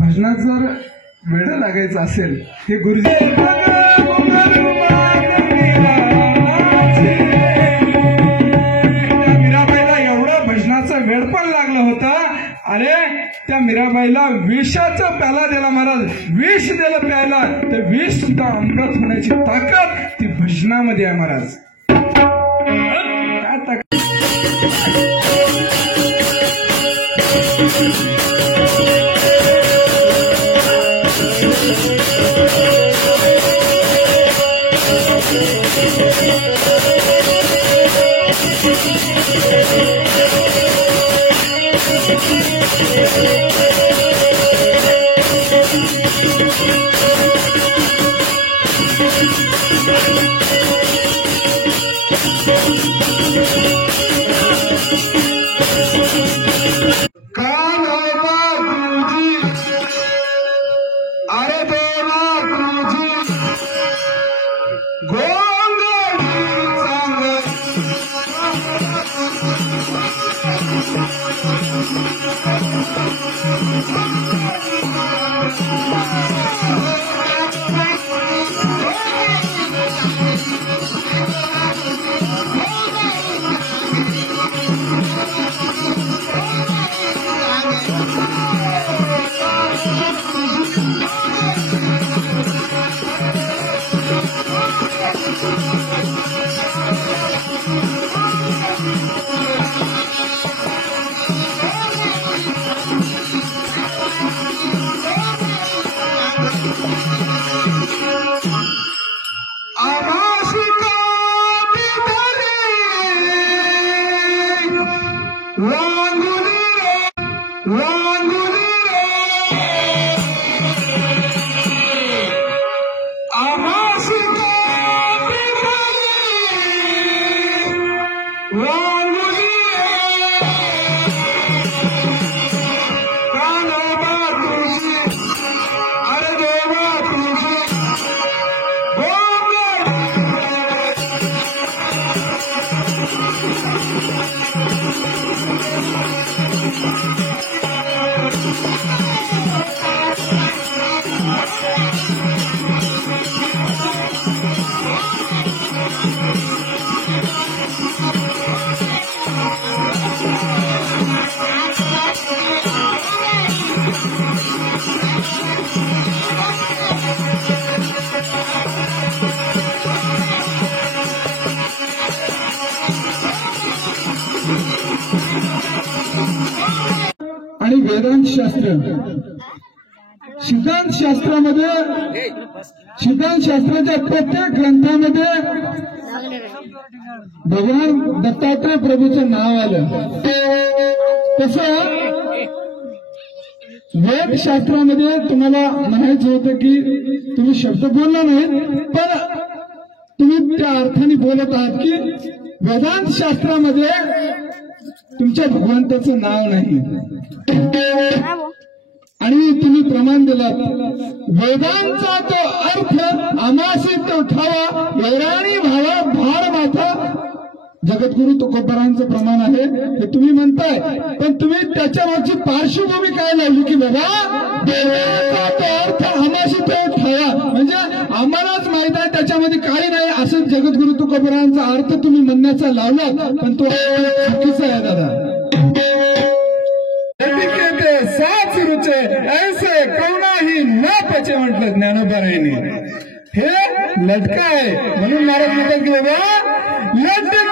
भजनात जर वेळ लागायचं असेल हे गुरुजी मीराबाईला एवढं भजनाचा वेळ पण लागला होता. अरे त्या मीराबाईला विषाचा प्याला दिला महाराज, विष दिलं प्यायला तर विष सुद्धा अमृत होण्याची ताकद ती भजनामध्ये आहे महाराज. काय ताकद आणि वेदांत शास्त्र सिद्धांत शास्त्रामध्ये सिद्धांत शास्त्राच्या प्रत्येक ग्रंथामध्ये भगवान दत्तात्रय प्रभूचं नाव आलं. तसं वेदशास्त्रामध्ये तुम्हाला म्हणायचं होतं की तुम्ही शब्द बोलला नाहीत पण तुम्ही त्या अर्थाने बोलत आहात की वेदांत शास्त्रामध्ये तुमच्या भगवंताचं नाव नाही आणि तुम्ही प्रमाण दिलात. वेदांचा तो अर्थ आमासी तो ठावा वैराणी भावा भार माथा जगद्गुरु तुकोबारांचं प्रमाण आहे हे तुम्ही म्हणताय पण तुम्ही त्याच्या मागची पार्श्वभूमी काय लावली की बाबा देवाचा तो अर्थ आमासी तो ठावा म्हणजे आम्हालाच माहित आहे त्याच्यामध्ये काही नाही असं जगद्गुरु तुकोबारांचा अर्थ तुम्ही म्हणण्याचा लावला पण तो चुकीचा आहे दादा. साच रुचे ऐसे कोणाही न पचे म्हटलं ज्ञानोबारायांनी. हे लटका आहे म्हणून महाराज म्हणतात की बाबा लटका